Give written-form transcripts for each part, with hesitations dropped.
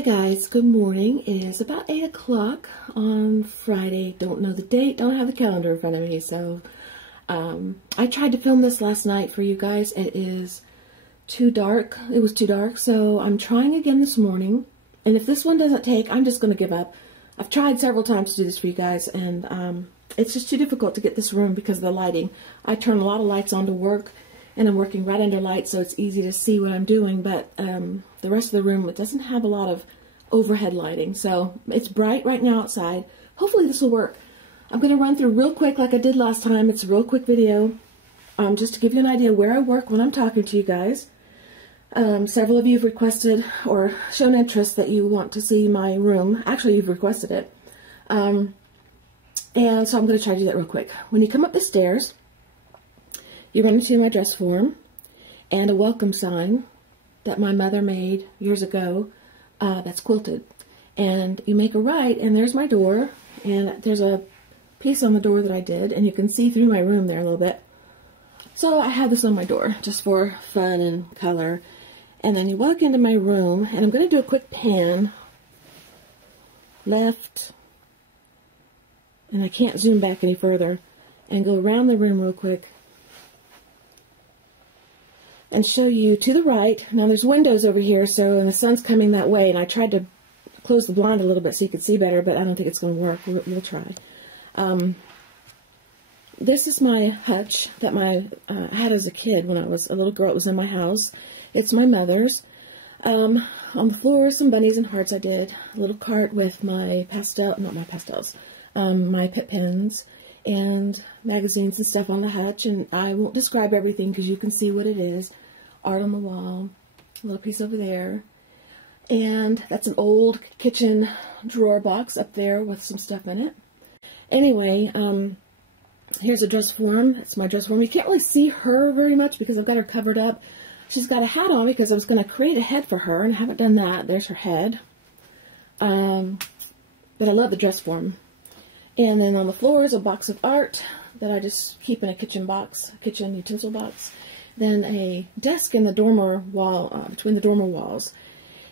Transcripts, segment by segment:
Hi guys, good morning. It is about 8 o'clock on Friday. Don't know the date, don't have the calendar in front of me, so I tried to film this last night for you guys. It is too dark. It was too dark, so I'm trying again this morning. And if this one doesn't take, I'm just going to give up. I've tried several times to do this for you guys, and it's just too difficult to get this room because of the lighting. I turn a lot of lights on to work, and I'm working right under light, so it's easy to see what I'm doing, but the rest of the room, it doesn't have a lot of overhead lighting, so it's bright right now outside. Hopefully this will work. I'm going to run through real quick like I did last time. It's a real quick video, just to give you an idea where I work when I'm talking to you guys. Several of you have requested or shown interest that you want to see my room. Actually, you've requested it. And so I'm going to try to do that real quick. When you come up the stairs, you run into my dress form and a welcome sign that my mother made years ago that's quilted. And you make a right, and there's my door, and there's a piece on the door that I did, and you can see through my room there a little bit. So I have this on my door just for fun and color. And then you walk into my room, and I'm going to do a quick pan left, and I can't zoom back any further, and go around the room real quick and show you to the right. Now there's windows over here, so and the sun's coming that way, and I tried to close the blind a little bit so you could see better, but I don't think it's going to work. We'll try. This is my hutch that I had as a kid when I was a little girl. It was in my house. It's my mother's. On the floor, some bunnies and hearts I did. A little cart with my my pit pens and magazines and stuff on the hutch, and I won't describe everything because you can see what it is. Art on the wall, a little piece over there, and that's an old kitchen drawer box up there with some stuff in it. Anyway, here's a dress form. It's my dress form. You can't really see her very much because I've got her covered up. She's got a hat on because I was going to create a head for her, and I haven't done that. There's her head. But I love the dress form. And then on the floor is a box of art that I just keep in a kitchen box, a kitchen utensil box. Then a desk in the dormer wall, between the dormer walls.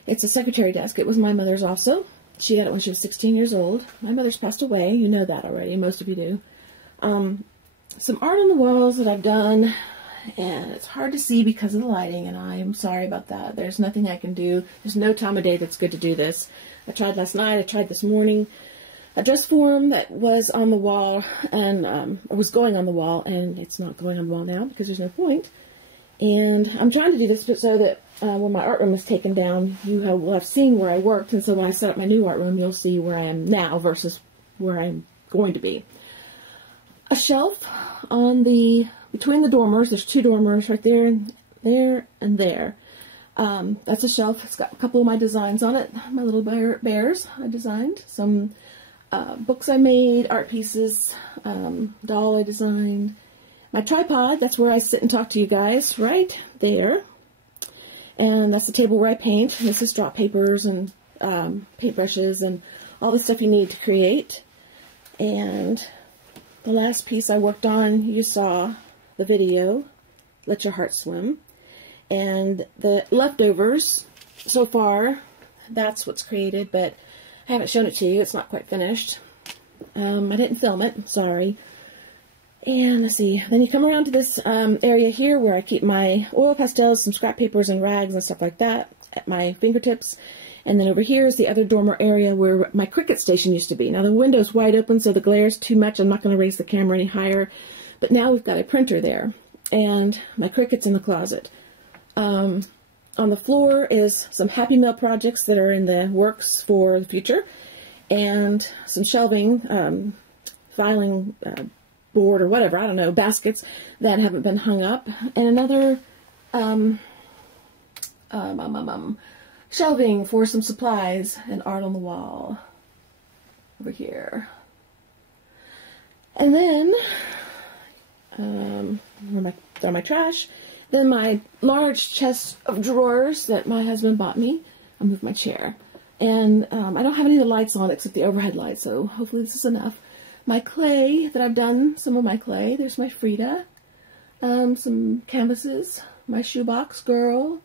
It's a secretary desk. It was my mother's also. She got it when she was 16 years old. My mother's passed away. You know that already. Most of you do. Some art on the walls that I've done, and it's hard to see because of the lighting, and I am sorry about that. There's nothing I can do. There's no time of day that's good to do this. I tried last night. I tried this morning. A dress form that was on the wall, and was going on the wall, and it's not going on the wall now because there's no point. And I'm trying to do this so that when my art room is taken down, you will have seen where I worked, and so when I set up my new art room, you'll see where I am now versus where I'm going to be. A shelf on between the dormers. There's two dormers right there and there and there. That's a shelf. It's got a couple of my designs on it. My little bears I designed. Some books I made, art pieces, doll I designed. My tripod, that's where I sit and talk to you guys, right there. And that's the table where I paint. This is drop papers and paintbrushes and all the stuff you need to create. And the last piece I worked on, you saw the video, Let Your Heart Swim. And the leftovers, so far, that's what's created, but I haven't shown it to you. It's not quite finished. I didn't film it. Sorry. And let's see. Then you come around to this area here where I keep my oil pastels, some scrap papers and rags and stuff like that at my fingertips. And then over here is the other dormer area where my Cricut station used to be. Now the window's wide open, so the glare's too much. I'm not going to raise the camera any higher. But now we've got a printer there. And my Cricut's in the closet. On the floor is some Happy Mail projects that are in the works for the future, and some shelving, filing board or whatever, I don't know, baskets that haven't been hung up, and another shelving for some supplies and art on the wall over here. And then throw my trash. Then my large chest of drawers that my husband bought me. I'll move my chair. And I don't have any of the lights on except the overhead lights, so hopefully this is enough. My clay that I've done, some of my clay. There's my Frida. Some canvases. My shoebox girl.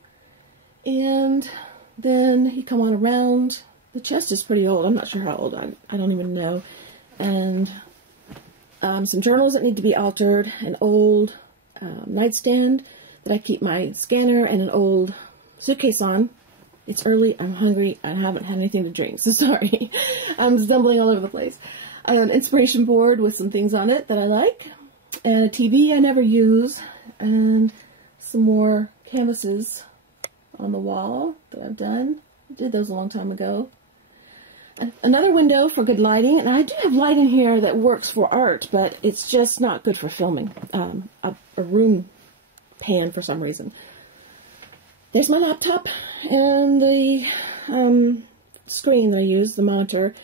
And Then you come on around. The chest is pretty old. I'm not sure how old. I don't even know. And some journals that need to be altered. An old nightstand that I keep my scanner, and an old suitcase on. It's early. I'm hungry. I haven't had anything to drink, so sorry. I'm stumbling all over the place. An inspiration board with some things on it that I like. And a TV I never use. And some more canvases on the wall that I've done. I did those a long time ago. Another window for good lighting. And I do have light in here that works for art, but it's just not good for filming. A room pan for some reason. There's my laptop and the screen that I use, the monitor,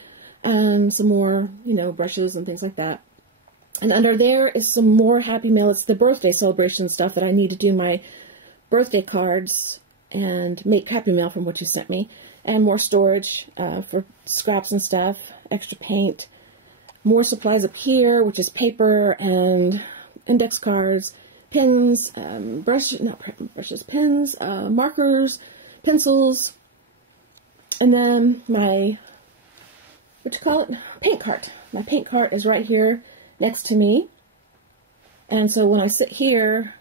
and some more, you know, brushes and things like that. And under there is some more Happy Mail. It's the birthday celebration stuff that I need to do my birthday cards and make Happy Mail from what you sent me. And more storage for scraps and stuff, extra paint. More supplies up here, which is paper and index cards, pens, pens, markers, pencils, and then my, paint cart. My paint cart is right here next to me, and so when I sit here,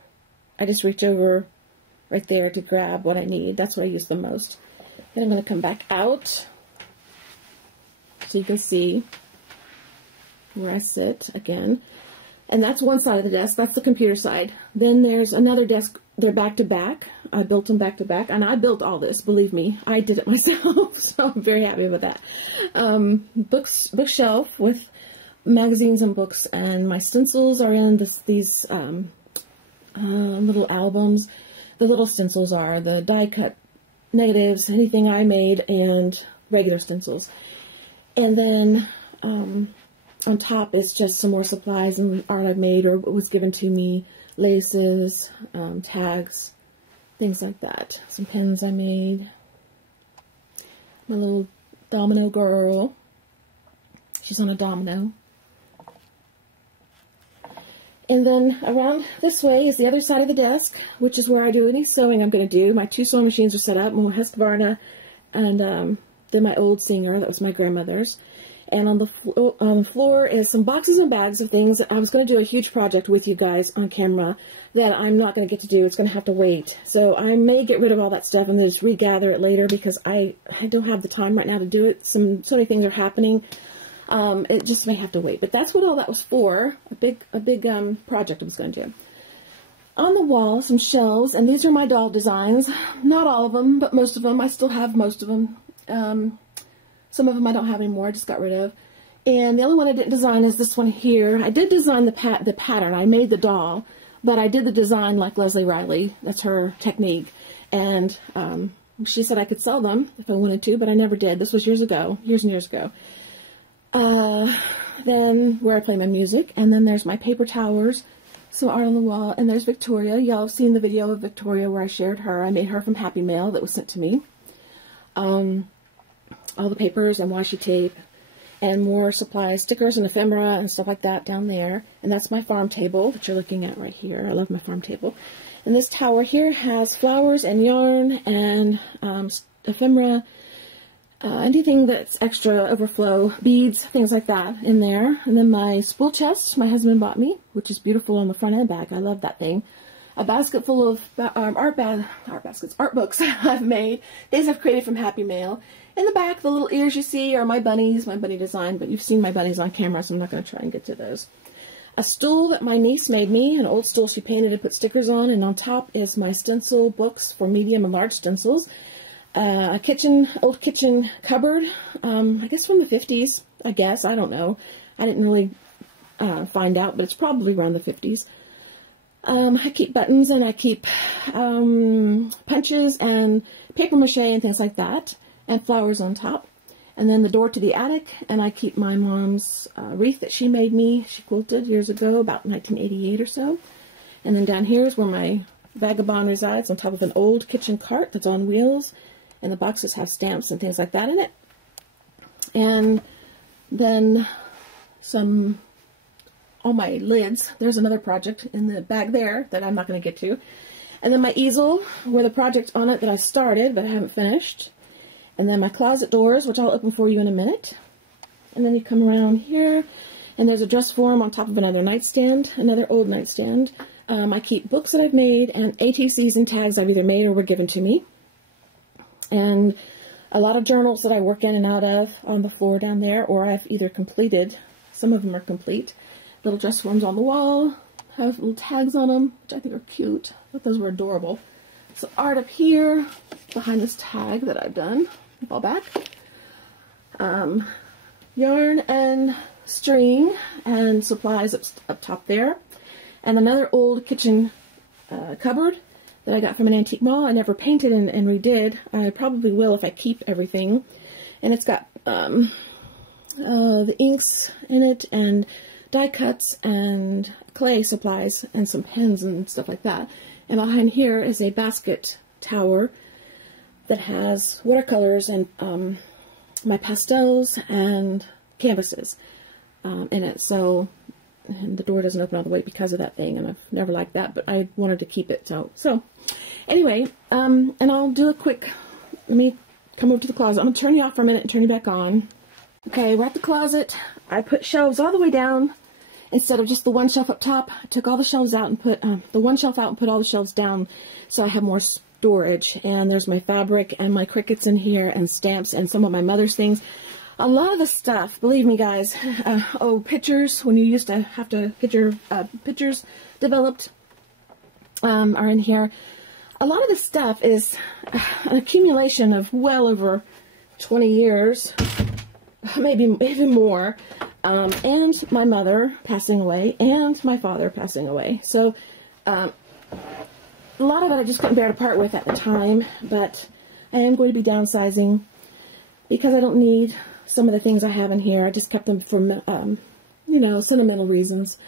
I just reach over right there to grab what I need. That's what I use the most. Then I'm going to come back out so you can see where I sit again. And that's one side of the desk. That's the computer side. Then there's another desk. They're back to back. I built them back to back. And I built all this, believe me. I did it myself. So I'm very happy with that. Bookshelf with magazines and books. And my stencils are in these little albums. The little stencils are the die cut negatives, anything I made, and regular stencils. And then on top is just some more supplies and art I've made or was given to me, laces, tags, things like that. Some pens I made. My little domino girl. She's on a domino. And then around this way is the other side of the desk, which is where I do any sewing I'm going to do. My 2 sewing machines are set up, my Husqvarna, and then my old Singer, that was my grandmother's. And on the floor is some boxes and bags of things. I was going to do a huge project with you guys on camera that I'm not going to get to do. It's going to have to wait. So I may get rid of all that stuff and then just regather it later because I don't have the time right now to do it. So many things are happening. It just may have to wait. But that's what all that was for. A big project I was going to do. On the wall, some shelves. And these are my doll designs. Not all of them, but most of them. I still have most of them. Some of them I don't have anymore. I just got rid of. And the only one I didn't design is this one here. I did design the pattern. I made the doll. But I did the design like Leslie Riley. That's her technique. And she said I could sell them if I wanted to, but I never did. This was years ago. Years and years ago. Then where I play my music, and then there's my paper towers, some art on the wall, and there's Victoria. Y'all have seen the video of Victoria where I shared her. I made her from Happy Mail that was sent to me. All the papers and washi tape, and more supplies, stickers and ephemera and stuff like that down there. And that's my farm table that you're looking at right here. I love my farm table. And this tower here has flowers and yarn and ephemera, anything that's extra overflow, beads, things like that in there. And then my spool chest my husband bought me, which is beautiful on the front and back. I love that thing. A basket full of art books I've made, things I've created from Happy Mail. In the back, the little ears you see are my bunnies, my bunny design, but you've seen my bunnies on camera, so I'm not going to try and get to those. A stool that my niece made me, an old stool she painted and put stickers on, and on top is my stencil books for medium and large stencils. A old kitchen cupboard, I guess from the 50s, I guess, I don't know. I didn't really find out, but it's probably around the 50s. I keep buttons and I keep punches and paper mache and things like that, and flowers on top. And then the door to the attic, and I keep my mom's wreath that she made me. She quilted years ago, about 1988 or so. And then down here is where my vagabond resides, on top of an old kitchen cart that's on wheels. And the boxes have stamps and things like that in it. And then all my lids. There's another project in the bag there that I'm not going to get to. And then my easel with a project on it that I started but I haven't finished. And then my closet doors, which I'll open for you in a minute. And then you come around here, and there's a dress form on top of another nightstand, another old nightstand. I keep books that I've made and ATCs and tags I've either made or were given to me. And a lot of journals that I work in and out of on the floor down there, or I've either completed. Some of them are complete. Little dress forms on the wall, have little tags on them, which I think are cute. I thought those were adorable. So art up here, behind this tag that I've done. Fall back. Yarn and string and supplies up top there. And another old kitchen cupboard that I got from an antique mall. I never painted and redid. I probably will if I keep everything. And it's got the inks in it and die cuts and clay supplies and some pens and stuff like that. And behind here is a basket tower that has watercolors and my pastels and canvases in it. So, and the door doesn't open all the way because of that thing, and I've never liked that, but I wanted to keep it. So anyway, and I'll do a quick, let me come over to the closet. I'm going to turn you off for a minute and turn you back on. Okay, we're at the closet. I put shelves all the way down instead of just the one shelf up top. I took all the shelves out and put the one shelf out and put all the shelves down so I have more storage. And there's my fabric and my crickets in here and stamps and some of my mother's things. A lot of the stuff, believe me guys, pictures, when you used to have to get your pictures developed, are in here. A lot of the stuff is an accumulation of well over 20 years, maybe even more, and my mother passing away, and my father passing away. So, a lot of it I just couldn't bear to part with at the time, but I am going to be downsizing because I don't need some of the things I have in here. I just kept them for, you know, sentimental reasons.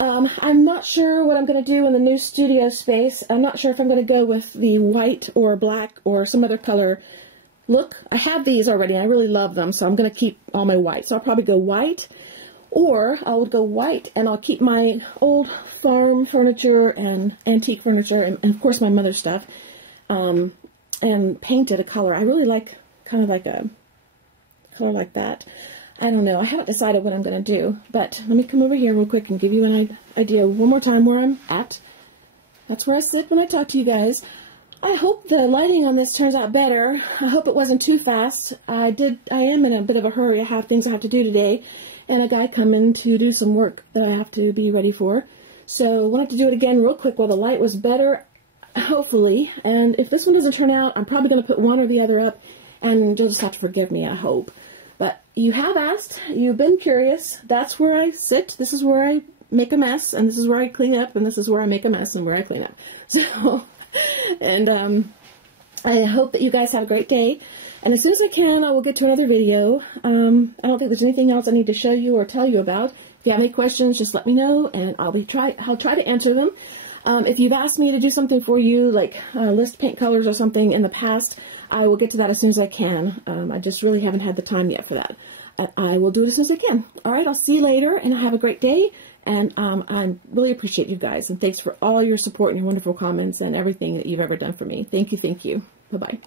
I'm not sure what I'm going to do in the new studio space. I'm not sure if I'm going to go with the white or black or some other color look. I have these already and I really love them, so I'm going to keep all my white. So I'll probably go white, or I would go white and I'll keep my old farm furniture and antique furniture and of course my mother's stuff, and paint it a color. I really like kind of like a color like that. I don't know. I haven't decided what I'm going to do, but let me come over here real quick and give you an idea one more time where I'm at. That's where I sit when I talk to you guys. I hope the lighting on this turns out better. I hope it wasn't too fast. I am in a bit of a hurry. I have things I have to do today, and a guy coming to do some work that I have to be ready for. So I wanted to do it again real quick while the light was better, hopefully. And if this one doesn't turn out, I'm probably going to put one or the other up, and you'll just have to forgive me, I hope. But you have asked, you've been curious. That's where I sit. This is where I make a mess, and this is where I clean up, and this is where I make a mess and where I clean up. So, and I hope that you guys have a great day. And as soon as I can, I will get to another video. I don't think there's anything else I need to show you or tell you about. If you have any questions, just let me know, and I'll try to answer them. If you've asked me to do something for you, like list paint colors or something in the past, I will get to that as soon as I can. I just really haven't had the time yet for that. I will do it as soon as I can. All right, I'll see you later, and have a great day. And I really appreciate you guys, and thanks for all your support and your wonderful comments and everything that you've ever done for me. Thank you, thank you. Bye-bye.